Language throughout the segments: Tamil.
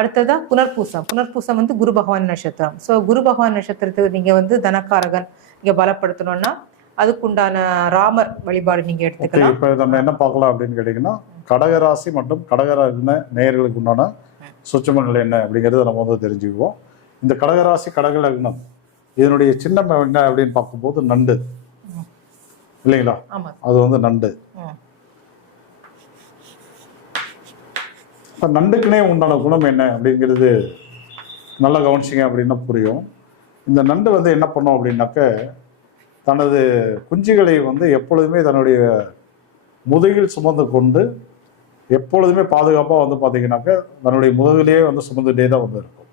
அடுத்ததா புனர்பூசம். புனர்பூசம் வந்து குரு பகவான் நட்சத்திரம். ஸோ குரு பகவான் நட்சத்திரத்துக்கு நீங்க வந்து தனக்காரகன் நீங்க பலப்படுத்தணும்னா அதுக்குண்டான ராமர் வழிபாடு நீங்க எடுத்துக்கலாம். இப்போ நம்ம என்ன பார்க்கலாம் அப்படின்னு கேட்டீங்கன்னா, கடகராசி மற்றும் கடகராசின நேயர்களுக்கு உண்டான சுற்றமங்கள் என்ன அப்படிங்கிறத நம்ம வந்து தெரிஞ்சுக்குவோம். இந்த கடகராசி கடக லக்னம் இதனுடைய சின்னம் என்ன அப்படின்னு பார்க்கும்போது நண்டு இல்லைங்களா? அது வந்து நண்டு. இப்போ நண்டுக்குனே உண்டான குணம் என்ன அப்படிங்கிறது நல்லா கவனிச்சிங்க அப்படின்னா புரியும். இந்த நண்டு வந்து என்ன பண்ணும் அப்படின்னாக்க, தனது குஞ்சுகளை வந்து எப்பொழுதுமே தன்னுடைய முதுகில் சுமந்து கொண்டு எப்பொழுதுமே பாதுகாப்பாக வந்து பார்த்தீங்கன்னாக்க தன்னுடைய முதுகிலேயே வந்து சுமந்துகிட்டே தான் வந்து இருக்கும்.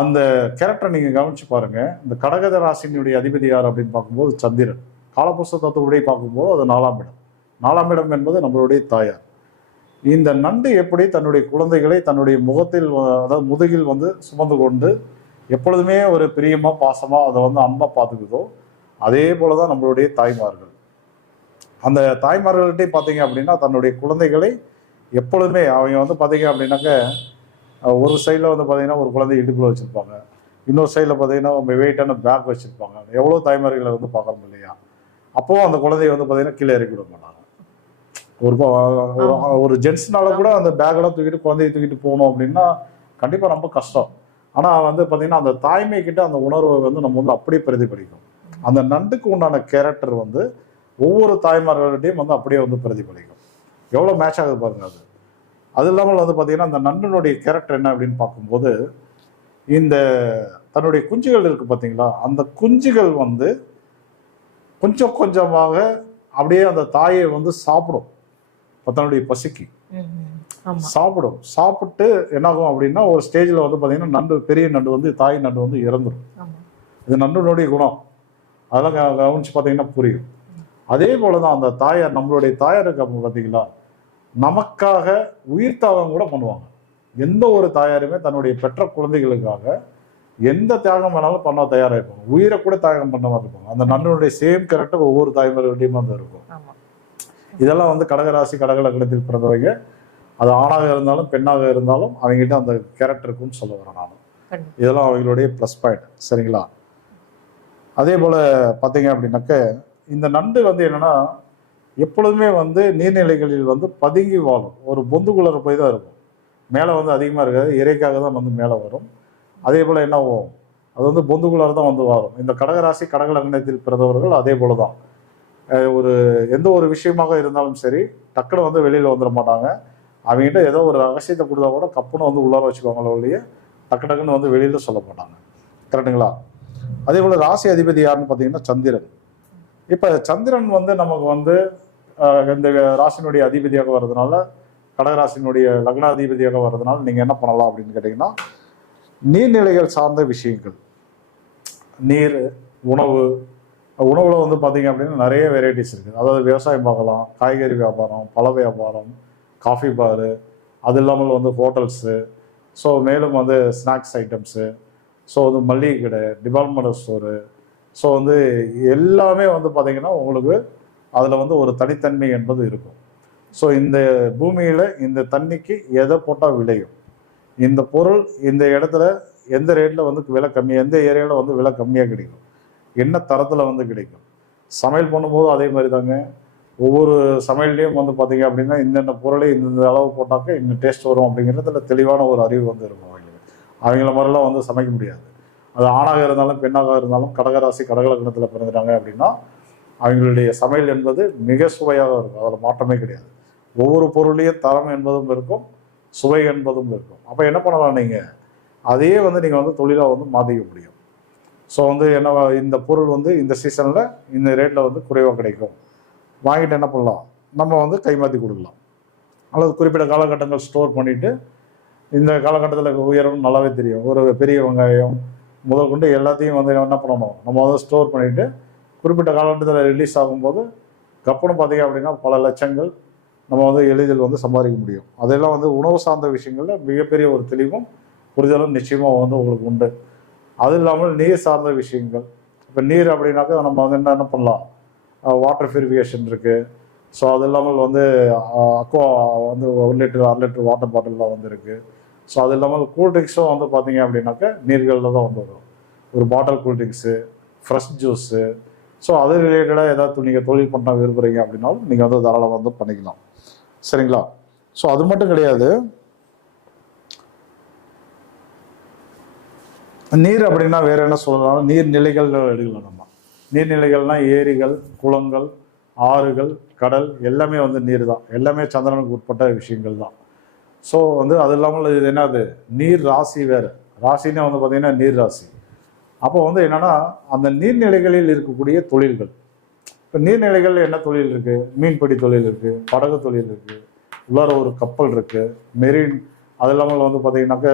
அந்த கேரக்டரை நீங்கள் கவனிச்சு பாருங்க. இந்த கடக ராசினுடைய அதிபதி யார் அப்படின்னு பார்க்கும்போது சந்திரன். காலபுருஷ தத்துவப்படி பார்க்கும்போது அது 4ஆம் இடம். 4ஆம் இடம் என்பது நம்மளுடைய தாயார். இந்த நண்டு எப்படி தன்னுடைய குழந்தைகளை தன்னுடைய முகத்தில், அதாவது முதுகில் வந்து சுமந்து கொண்டு எப்பொழுதுமே ஒரு பிரியமா பாசமா அதை வந்து அன்பா பார்த்துக்குதோ, அதே போலதான் நம்மளுடைய தாய்மார்கள். அந்த தாய்மார்கள்ட்டே பார்த்தீங்க அப்படின்னா தன்னுடைய குழந்தைகளை எப்பொழுதுமே அவங்க வந்து பார்த்தீங்க அப்படின்னாக்க, ஒரு சைடில் வந்து பார்த்தீங்கன்னா ஒரு குழந்தை இடுப்புல வச்சுருப்பாங்க, இன்னொரு சைடில் பார்த்தீங்கன்னா வெயிட்டான பேக் வச்சுருப்பாங்க. எவ்வளோ தாய்மார்களை வந்து பார்க்கணும் இல்லையா? அப்போவும் அந்த குழந்தைய வந்து பார்த்தீங்கன்னா கீழே இறக்கி விட மாட்டாங்க. ஒரு ஜென்ட்ஸ்னால கூட அந்த பேக்கெல்லாம் தூக்கிட்டு குழந்தைய தூக்கிட்டு போகணும் அப்படின்னா கண்டிப்பாக ரொம்ப கஷ்டம். ஆனால் வந்து பார்த்தீங்கன்னா அந்த தாய்மை கிட்ட அந்த உணர்வை வந்து நம்ம வந்து அப்படியே பிரதிபலிக்கும். அந்த நண்டுக்கு உண்டான கேரக்டர் வந்து ஒவ்வொரு தாய்மார்கள்ட்டையும் வந்து அப்படியே வந்து பிரதிபலிக்கும். எவ்வளோ மேட்ச் ஆகுது பாருங்க அது. அது இல்லாமல் வந்து பார்த்தீங்கன்னா அந்த நண்டனுடைய கேரக்டர் என்ன அப்படின்னு பார்க்கும்போது, இந்த தன்னுடைய குஞ்சுகள் இருக்கு பார்த்தீங்களா, அந்த குஞ்சுகள் வந்து கொஞ்சம் கொஞ்சமாக அப்படியே அந்த தாயை வந்து சாப்பிடும். தன்னுடைய பசிக்கு சாப்பிடும். சாப்பிட்டு என்னாகும் அப்படின்னா ஒரு ஸ்டேஜில் வந்து பார்த்தீங்கன்னா நண்டு, பெரிய நண்டு வந்து தாய் நண்டு வந்து இறந்துடும். இது நண்டுனுடைய குணம். அதெல்லாம் கவனிச்சு பார்த்தீங்கன்னா புரியும். அதே போலதான் அந்த தாயார், நம்மளுடைய தாயார் இருக்க பார்த்தீங்களா, நமக்காக உயிர் தியாகம் கூட பண்ணுவாங்க. எந்த ஒரு தாயாருமே தன்னுடைய பெற்ற குழந்தைகளுக்காக எந்த தியாகம் வேணாலும் பண்ண தயாராக இருப்பாங்க. உயிரை கூட தியாகம் பண்ண மாதிரி இருப்பாங்க. அந்த நண்டனுடைய சேம் கேரக்டர் ஒவ்வொரு தாய்மார்கள்ட்டையும் வந்து இருக்கும். இதெல்லாம் வந்து கடகராசி கடக லக்னத்தில் பிறந்தவங்க, அது ஆணாக இருந்தாலும் பெண்ணாக இருந்தாலும் அவங்ககிட்ட அந்த கேரக்டர் இருக்குன்னு சொல்ல வரேன் நான். இதெல்லாம் அவங்களுடைய ப்ளஸ் பாயிண்ட். சரிங்களா? அதே போல பார்த்தீங்க அப்படின்னாக்க, இந்த நண்டு வந்து என்னன்னா எப்பொழுதுமே வந்து நீர்நிலைகளில் வந்து பதுங்கி வாழும். ஒரு பொந்துக்குள்ளே போய் தான் இருக்கும். மேலே வந்து அதிகமாக இருக்காது, இறைக்காக தான் வந்து மேலே வரும். அதே போல் என்ன ஆகும், அது வந்து பொந்துக்குள்ளார தான் வந்து வரும். இந்த கடகராசி கடக லக்னத்தில் பிறந்தவர்கள் அதே போல தான். ஒரு எந்த ஒரு விஷயமாக இருந்தாலும் சரி டக்குன்னு வந்து வெளியில் வந்துட மாட்டாங்க. அவங்ககிட்ட ஏதோ ஒரு ரகசியத்தை கொடுத்தா கூட கப்புன்னு வந்து உள்ளார வச்சுக்கோங்களோ இல்லையே, டக்கு டக்குன்னு வந்து வெளியில் சொல்ல மாட்டாங்க. கரெக்டுங்களா? அதே போல் ராசி அதிபதி யாருன்னு பார்த்தீங்கன்னா சந்திரன். இப்போ சந்திரன் வந்து நமக்கு வந்து இந்த ராசினுடைய அதிபதியாக வர்றதுனால, கடகராசினுடைய லக்ன அதிபதியாக வர்றதுனால நீங்கள் என்ன பண்ணலாம் அப்படின்னு கேட்டிங்கன்னா, நீர்நிலைகள் சார்ந்த விஷயங்கள், நீர், உணவு. உணவுல வந்து பார்த்தீங்க அப்படின்னா நிறைய வெரைட்டிஸ் இருக்குது. அதாவது விவசாயம் பார்க்கலாம், காய்கறி வியாபாரம், பழ வியாபாரம், காஃபி பாரு, அது இல்லாமல் வந்து ஹோட்டல்ஸு, ஸோ மேலும் வந்து ஸ்நாக்ஸ் ஐட்டம்ஸு, ஸோ வந்து மளிகை கடை, டிபார்ட்மெண்டல் ஸ்டோரு, ஸோ வந்து எல்லாமே வந்து பார்த்தீங்கன்னா உங்களுக்கு அதில் வந்து ஒரு தனித்தன்மை என்பது இருக்கும். ஸோ இந்த பூமியில் இந்த தண்ணிக்கு எதை போட்டால் விளையும், இந்த பொருள் இந்த இடத்துல எந்த ரேட்டில் வந்து விலை கம்மி, எந்த ஏரியாவில் வந்து விலை கம்மியாக கிடைக்கும், என்ன தரத்தில் வந்து கிடைக்கும். சமையல் பண்ணும்போது அதே மாதிரி தாங்க. ஒவ்வொரு சமையல்லையும் வந்து பார்த்தீங்க அப்படின்னா இந்தந்த பொருளை இந்த அளவு போட்டாக்க இன்னும் டேஸ்ட் வரும் அப்படிங்கிறதுல தெளிவான ஒரு அறிவு வந்து இருக்கும் அவங்களுக்கு. அவங்கள மாதிரிலாம் வந்து சமைக்க முடியாது. அது ஆணாக இருந்தாலும் பெண்ணாக இருந்தாலும் கடகராசி கடக லக்னத்தில் பிறந்துட்டாங்க அப்படின்னா அவங்களுடைய சமையல் என்பது மிக சுவையாக இருக்கும். அதில் மாற்றமே கிடையாது. ஒவ்வொரு பொருளையும் தரம் என்பதும் இருக்கும், சுவை என்பதும் இருக்கும். அப்போ என்ன பண்ணலாம், நீங்கள் அதையே வந்து நீங்கள் வந்து தொழிலாக வந்து மாற்றிக்க முடியும். ஸோ வந்து என்ன, இந்த பொருள் வந்து இந்த சீசனில் இந்த ரேட்டில் வந்து குறைவாக கிடைக்கும், வாங்கிட்டு என்ன பண்ணலாம், நம்ம வந்து கைமாற்றி கொடுக்கலாம். அல்லது குறிப்பிட்ட காலகட்டங்கள் ஸ்டோர் பண்ணிவிட்டு இந்த காலகட்டத்தில் உயரும் நல்லாவே தெரியும். ஒரு பெரிய வெங்காயம் முதல் கொண்டு எல்லாத்தையும் வந்து என்ன பண்ணணும், நம்ம வந்து ஸ்டோர் பண்ணிவிட்டு குறிப்பிட்ட காலகட்டத்தில் ரிலீஸ் ஆகும்போது கப்பனும் பார்த்தீங்க அப்படின்னா பல லட்சங்கள் நம்ம வந்து எளிதில் வந்து சம்பாதிக்க முடியும். அதெல்லாம் வந்து உணவு சார்ந்த விஷயங்களில் மிகப்பெரிய ஒரு தெளிவும் புரிதலும் நிச்சயமாக வந்து உங்களுக்கு உண்டு. அது இல்லாமல் நீர் சார்ந்த விஷயங்கள், இப்போ நீர் அப்படின்னாக்கா நம்ம வந்து என்ன பண்ணலாம், வாட்டர் பியூரிஃபிகேஷன் இருக்குது. ஸோ அது இல்லாமல் வந்து அக்வா வந்து 1 லிட்டர் 1/2 லிட்டர் வாட்டர் பாட்டில்லாம் வந்து இருக்குது. ஸோ அது இல்லாமல் கூல்ட்ரிங்க்ஸும் வந்து பார்த்தீங்க அப்படின்னாக்க நீர்களில் தான் வந்து வரும். ஒரு பாட்டில் கூல்ட்ரிங்க்ஸு, ஃப்ரெஷ் ஜூஸு, ஸோ அது ரிலேட்டடாக ஏதாவது நீங்கள் தொழில் பண்ண விரும்புகிறீங்க அப்படின்னாலும் நீங்கள் வந்து தாராளமாக வந்து பண்ணிக்கலாம். சரிங்களா? ஸோ அது மட்டும் கிடையாது, நீர் அப்படின்னா வேற என்ன சொல்லலாம், நீர்நிலைகள் எடுக்கலாம். நம்ம நீர்நிலைகள்னால் ஏரிகள், குளங்கள், ஆறுகள், கடல் எல்லாமே வந்து நீர் தான். எல்லாமே சந்திரனுக்கு உட்பட்ட விஷயங்கள் தான். ஸோ வந்து அது இல்லாமல் இது என்னது, நீர் ராசி வேறு. ராசின்னு வந்து பார்த்தீங்கன்னா நீர் ராசி. அப்போ வந்து என்னன்னா அந்த நீர்நிலைகளில் இருக்கக்கூடிய தொழில்கள், இப்போ நீர்நிலைகள் என்ன தொழில் இருக்குது, மீன்பிடி தொழில் இருக்குது, படகு தொழில் இருக்குது, உள்ளார ஒரு கப்பல் இருக்குது, மெரின், அது இல்லாமல் வந்து பார்த்தீங்கன்னாக்க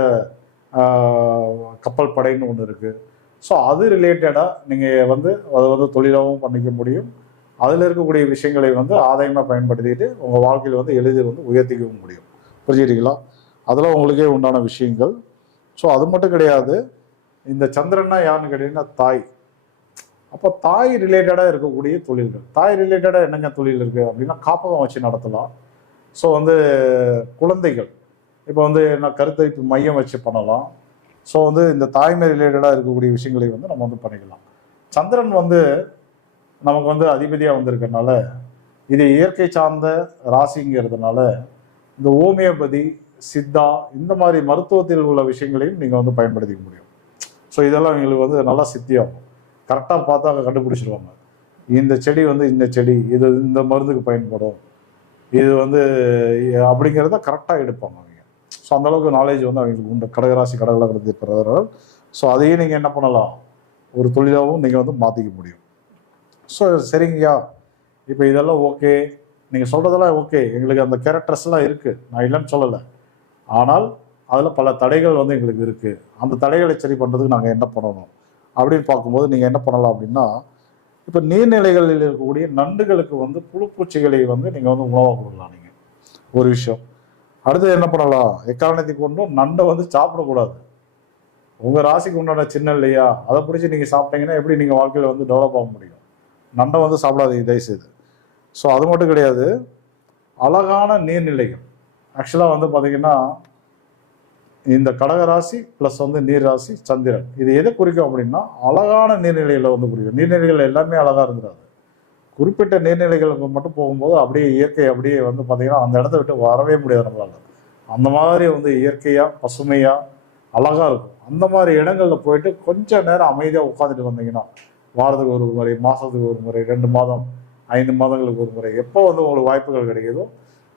கப்பல் படைன்னு ஒன்று இருக்குது. ஸோ அது ரிலேட்டடாக நீங்கள் வந்து அதை வந்து தொழிலாகவும் பண்ணிக்க முடியும். அதில் இருக்கக்கூடிய விஷயங்களை வந்து ஆதாயமாக பயன்படுத்திட்டு உங்கள் வாழ்க்கையில் வந்து எளிதில் வந்து உயர்த்திக்கவும் முடியும். புரிஞ்சுக்கிட்டீங்களா? அதெல்லாம் உங்களுக்கே உண்டான விஷயங்கள். ஸோ அது மட்டும் கிடையாது, இந்த சந்திரன்னா யாருன்னு கேட்டீங்கன்னா தாய். அப்போ தாய் ரிலேட்டடாக இருக்கக்கூடிய தொழில்கள், தாய் ரிலேட்டடாக என்னங்க தொழில் இருக்குது அப்படின்னா காப்பகம் வச்சு நடத்தலாம். ஸோ வந்து குழந்தைகள், இப்போ வந்து நான் கருத்தரிப்பு மையம் வச்சு பண்ணலாம். ஸோ வந்து இந்த தாய்மை ரிலேட்டடாக இருக்கக்கூடிய விஷயங்களை வந்து நம்ம வந்து பண்ணிக்கலாம். சந்திரன் வந்து நமக்கு வந்து அதிபதியாக வந்திருக்கனால, இது இயற்கை சார்ந்த ராசிங்கிறதுனால இந்த ஹோமியோபதி, சித்தா, இந்த மாதிரி மருத்துவத்தில் உள்ள விஷயங்களையும் நீங்கள் வந்து பயன்படுத்திக்க முடியும். ஸோ இதெல்லாம் எங்களுக்கு வந்து நல்லா சித்தியாகும். கரெக்டாக பார்த்தா அங்கே கண்டுபிடிச்சிருவாங்க, இந்த செடி வந்து இந்த செடி இது இந்த மருந்துக்கு பயன்படும், இது வந்து அப்படிங்கிறத கரெக்டாக எடுப்பாங்க அவங்க. ஸோ அந்தளவுக்கு நாலேஜ் வந்து அவங்களுக்கு உண்டு, கடகராசி கடகலகரத்தை பெறுறவர்கள். ஸோ அதையே நீங்கள் என்ன பண்ணலாம், ஒரு தொழிலாகவும் நீங்கள் வந்து மாற்றிக்க முடியும். ஸோ சரிங்கய்யா, இப்போ இதெல்லாம் ஓகே, நீங்கள் சொல்கிறதெல்லாம் ஓகே, எங்களுக்கு அந்த கேரக்டர்ஸ்லாம் இருக்குது, நான் இல்லைன்னு சொல்லலை. ஆனால் அதில் பல தடைகள் வந்து எங்களுக்கு இருக்குது. அந்த தடைகளை சரி பண்ணுறதுக்கு நாங்கள் என்ன பண்ணணும் அப்படின்னு பார்க்கும்போது நீங்கள் என்ன பண்ணலாம் அப்படின்னா, இப்போ நீர்நிலைகளில் இருக்கக்கூடிய நண்டுகளுக்கு வந்து புழுப்பூச்சிகளை வந்து நீங்கள் வந்து உணவாக கொடுக்கலாம். நீங்கள் ஒரு விஷயம். அடுத்து என்ன பண்ணலாம், எக்காரணத்தை கொண்டும் நண்டை வந்து சாப்பிடக்கூடாது. உங்கள் ராசிக்கு உண்டான சின்ன இல்லையா, அதை பிடிச்சி நீங்கள் சாப்பிட்டீங்கன்னா எப்படி நீங்கள் வாழ்க்கையில் வந்து டெவலப் ஆக முடியும்? நண்டை வந்து சாப்பிடாதீங்க தயவுசெய்து. ஸோ அது மட்டும் கிடையாது, அழகான நீர்நிலைகள். ஆக்சுவலாக வந்து பார்த்தீங்கன்னா இந்த கடகராசி ப்ளஸ் வந்து நீர் ராசி சந்திரன், இது எதை குறிக்கும் அப்படின்னா அழகான நீர்நிலைகளை வந்து குறிக்கும். நீர்நிலைகள் எல்லாமே அழகாக இருந்துடாது, குறிப்பிட்ட நீர்நிலைகளுக்கு மட்டும் போகும்போது அப்படியே இயற்கை அப்படியே வந்து பார்த்தீங்கன்னா அந்த இடத்த விட்டு வரவே முடியாது நம்மளால. அந்த மாதிரி வந்து இயற்கையாக பசுமையாக அழகாக இருக்கும். அந்த மாதிரி இடங்களில் போயிட்டு கொஞ்சம் நேரம் அமைதியாக உட்காந்துட்டு வந்தீங்கன்னா, வாரத்துக்கு ஒரு முறை, மாதத்துக்கு ஒரு முறை, 2 மாதம் 5 மாதங்களுக்கு ஒரு முறை, எப்போ வந்து உங்களுக்கு வாய்ப்புகள் கிடைக்குதோ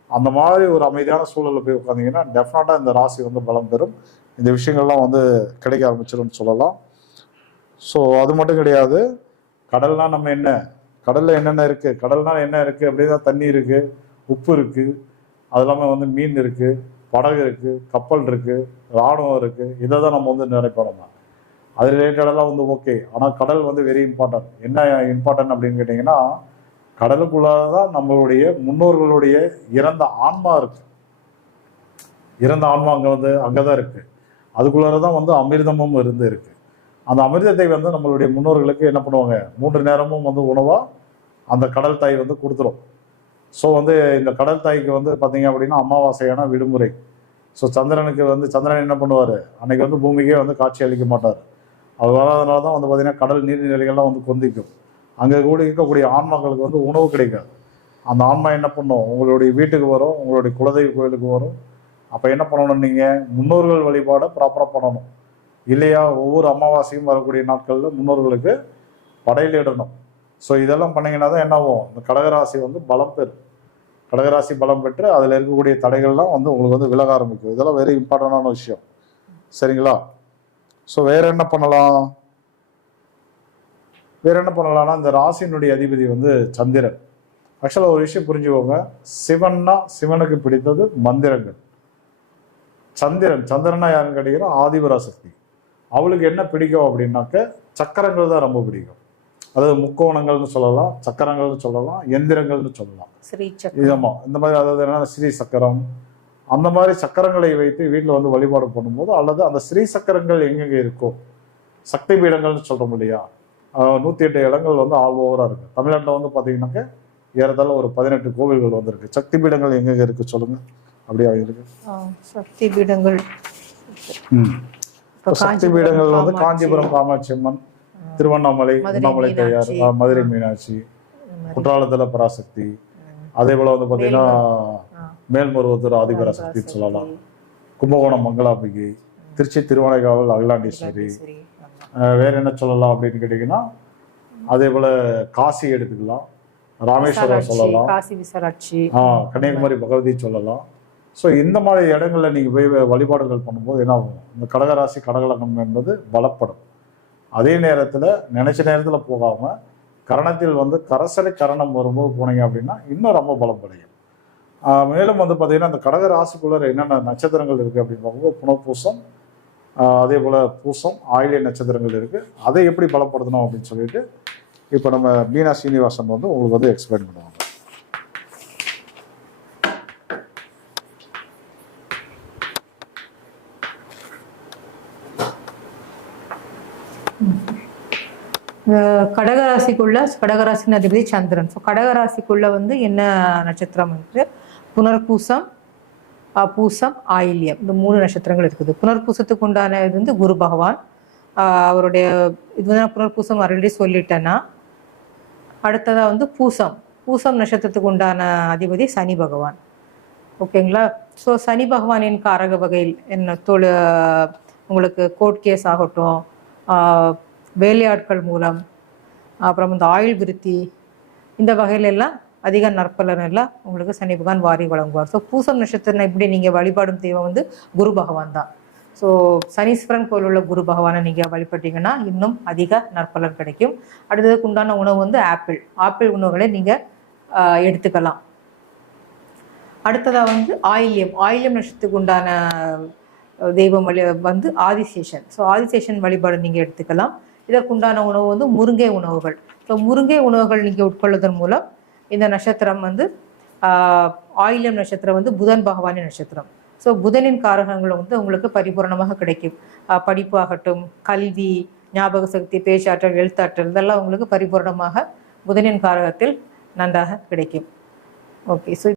அந்த மாதிரி ஒரு அமைதியான சூழலில் போய் உட்காந்திங்கன்னா டெஃபினட்டாக இந்த ராசி வந்து பலம் பெறும். இந்த விஷயங்கள்லாம் வந்து கிடைக்க ஆரம்பிச்சிடும்னு சொல்லலாம். ஸோ அது மட்டும் கிடையாது, கடல்னால் நம்ம என்ன, கடலில் என்னென்ன இருக்குது, கடல்னால் என்ன இருக்குது அப்படின்னா தண்ணி இருக்குது, உப்பு இருக்குது, அது இல்லாமல் வந்து மீன் இருக்குது, படகு இருக்குது, கப்பல் இருக்குது, இராணுவம் இருக்குது. இதை தான் நம்ம வந்து நினைப்போம். நம்ம அது ரிலேட்டடெல்லாம் வந்து ஓகே. ஆனால் கடல் வந்து வெரி இம்பார்ட்டன்ட். என்ன இம்பார்ட்டன்ட் அப்படின்னு கேட்டிங்கன்னா, கடலுக்குள்ளாக தான் நம்மளுடைய முன்னோர்களுடைய இறந்த ஆன்மா இருக்கு. இறந்த ஆன்மா அங்கே தான் இருக்கு. அதுக்குள்ளார தான் வந்து அமிர்தமும் இருக்கு. அந்த அமிர்தத்தை வந்து நம்மளுடைய முன்னோர்களுக்கு என்ன பண்ணுவாங்க, 3 நேரமும் வந்து உணவா அந்த கடல் தாய் வந்து கொடுத்துரும். ஸோ வந்து இந்த கடல் தாய்க்கு வந்து பார்த்தீங்க அப்படின்னா அமாவாசையான விடுமுறை. ஸோ சந்திரனுக்கு வந்து சந்திரன் என்ன பண்ணுவார், அன்னைக்கு வந்து பூமிக்கே வந்து காட்சி அளிக்க மாட்டார். அது வராதனால தான் வந்து பார்த்தீங்கன்னா கடல் நீர்நிலைகள்லாம் வந்து கொந்திக்கும். அங்கே கூட இருக்கக்கூடிய ஆன்மாக்களுக்கு வந்து உணவு கிடைக்காது. அந்த ஆன்மா என்ன பண்ணும், உங்களுடைய வீட்டுக்கு வரும், உங்களுடைய குலதெய்வ கோயிலுக்கு வரும். அப்போ என்ன பண்ணணும், நீங்கள் முன்னோர்கள் வழிபாடை ப்ராப்பராக பண்ணணும் இல்லையா? ஒவ்வொரு அமாவாசையும் வரக்கூடிய நாட்களில் முன்னோர்களுக்கு படையிலிடணும். ஸோ இதெல்லாம் பண்ணிங்கன்னா தான் என்னாகும், இந்த கடகராசி வந்து பலம் பெறும். கடகராசி பலம் பெற்று அதில் இருக்கக்கூடிய தடைகள்லாம் வந்து உங்களுக்கு வந்து விலக ஆரம்பிக்கும். இதெல்லாம் வெரி இம்பார்ட்டண்டான விஷயம். சரிங்களா? ஸோ வேற என்ன பண்ணலாம், இந்த ராசியினுடைய அதிபதி வந்து சந்திரன். ஆக்சுவலாக ஒரு விஷயம் புரிஞ்சுக்கோங்க, சிவன்னா சிவனுக்கு பிடித்தது மந்திரங்கள். சந்திரனா யாருன்னு கேட்டீங்கன்னா ஆதிபராசக்தி. அவளுக்கு என்ன பிடிக்கும் அப்படின்னாக்க சக்கரங்கள் தான் ரொம்ப பிடிக்கும். அதாவது முக்கோணங்கள்னு சொல்லலாம், சக்கரங்கள்னு சொல்லலாம், எந்திரங்கள்னு சொல்லலாம். ஆமா, இந்த மாதிரி அதாவது என்ன ஸ்ரீ சக்கரம், அந்த மாதிரி சக்கரங்களை வைத்து வீட்டில் வந்து வழிபாடு பண்ணும்போது, அல்லது அந்த ஸ்ரீ சக்கரங்கள் எங்கெங்கே இருக்கோ, சக்தி பீடங்கள்னு சொல்றோம் இல்லையா, 108 இடங்கள் வந்து ஆல் ஓவராக இருக்குது. தமிழ்நாட்டில் வந்து பார்த்தீங்கன்னாக்க ஏறத்தாழ ஒரு 18 கோவில்கள் வந்துருக்கு. சக்தி பீடங்கள் எங்கெங்கே இருக்குது சொல்லுங்கள். அப்படியே அவங்களுக்கு சக்தி பீடங்கள் இப்போ சக்தி பீடங்கள் வந்து காஞ்சிபுரம் காமாட்சி அம்மன், திருவண்ணாமலை அண்ணாமலை தாயார், மதுரை மீனாட்சி, குற்றாலத்தில் பராசக்தி, அதே போல் வந்து பார்த்தீங்கன்னா மேல்மருவத்தூர் ஆதிபராசக்தின்னு சொல்லலாம், கும்பகோணம் மங்களாம்பிகை, திருச்சி திருவானைக்காவல் அகிலாண்டீஸ்வரி, வேற என்ன சொல்லலாம் அப்படின்னு கேட்டிங்கன்னா அதே போல் காசி எடுத்துக்கலாம், ராமேஸ்வரம் சொல்லலாம், கன்னியாகுமரி பகவதி சொல்லலாம். ஸோ இந்த மாதிரி இடங்களில் நீங்கள் போய் வழிபாடுகள் பண்ணும்போது என்ன ஆகும், இந்த கடகராசி கடகலகம் என்பது பலப்படும். அதே நேரத்தில் நினைச்ச நேரத்தில் போகாமல் கரணத்தில் வந்து கரசரை கரணம் வரும்போது போனீங்க அப்படின்னா இன்னும் ரொம்ப பலப்படையும். மேலும் வந்து பார்த்தீங்கன்னா அந்த கடக ராசிக்குள்ள என்னென்ன நட்சத்திரங்கள் இருக்குது அப்படின்னு பார்க்கும்போது புனர்பூசம், அதே போல் பூசம், ஆயிலிய நட்சத்திரங்கள் இருக்குது. அதை எப்படி பலப்படுத்தணும் அப்படின்னு சொல்லிட்டு இப்போ நம்ம மீனா சீனிவாசன் வந்து உங்களுக்கு வந்து எக்ஸ்பிளைன் பண்ணுவாங்க. கடகராசின் அதிபதி சந்திரன். ஸோ கடகராசிக்குள்ள வந்து என்ன நட்சத்திரம் வந்து புனர்பூசம், பூசம், ஆயில்யம், இந்த 3 நட்சத்திரங்கள் இருக்குது. புனர்பூசத்துக்கு உண்டான இது வந்து குரு பகவான். அவருடைய இது வந்து புனர்பூசம் ஆல்ரெடி சொல்லிட்டேன்னா. அடுத்ததா வந்து பூசம் நட்சத்திரத்துக்கு உண்டான அதிபதி சனி பகவான். ஓகேங்களா? ஸோ சனி பகவானின் காரக வகையில் என்ன உங்களுக்கு கோர்ட் கேஸ் ஆகட்டும், வேலையாட்கள் மூலம், அப்புறம் இந்த ஆயுள் விருத்தி, இந்த வகையிலெல்லாம் அதிக நற்பலன் எல்லாம் உங்களுக்கு சனி பகவான் வாரி வழங்குவார். ஸோ பூசம் நட்சத்திரம் இப்படி நீங்கள் வழிபாடும் தெய்வம் வந்து குரு பகவான் தான். ஸோ சனீஸ்வரன் கோயில் உள்ள குரு பகவானை நீங்கள் வழிபட்டீங்கன்னா இன்னும் அதிக நற்பலன் கிடைக்கும். அடுத்ததுக்கு உண்டான உணவு வந்து ஆப்பிள் உணவுகளை நீங்கள் எடுத்துக்கலாம். அடுத்ததாக வந்து ஆயில்யம் நட்சத்திரத்துக்கு உண்டான தெய்வம் வந்து ஆதிசேஷன். ஸோ ஆதிசேஷன் வழிபாடு நீங்கள் எடுத்துக்கலாம். இதற்குண்டான உணவு வந்து முருங்கை உணவுகள். ஸோ முருங்கை உணவுகள் நீங்கள் உட்கொள்வதன் மூலம் இந்த நட்சத்திரம் வந்து ஆயில்யம் நட்சத்திரம் வந்து புதன் பகவானின் நட்சத்திரம். ஸோ புதனின் காரகங்கள் வந்து உங்களுக்கு பரிபூர்ணமாக கிடைக்கும். படிப்பு ஆகட்டும், கல்வி, ஞாபக சக்தி, பேச்சாற்றல், எழுத்தாற்றல், இதெல்லாம் உங்களுக்கு பரிபூர்ணமாக புதனின் காரகத்தில் நன்றாக கிடைக்கும். ஓகே. ஸோ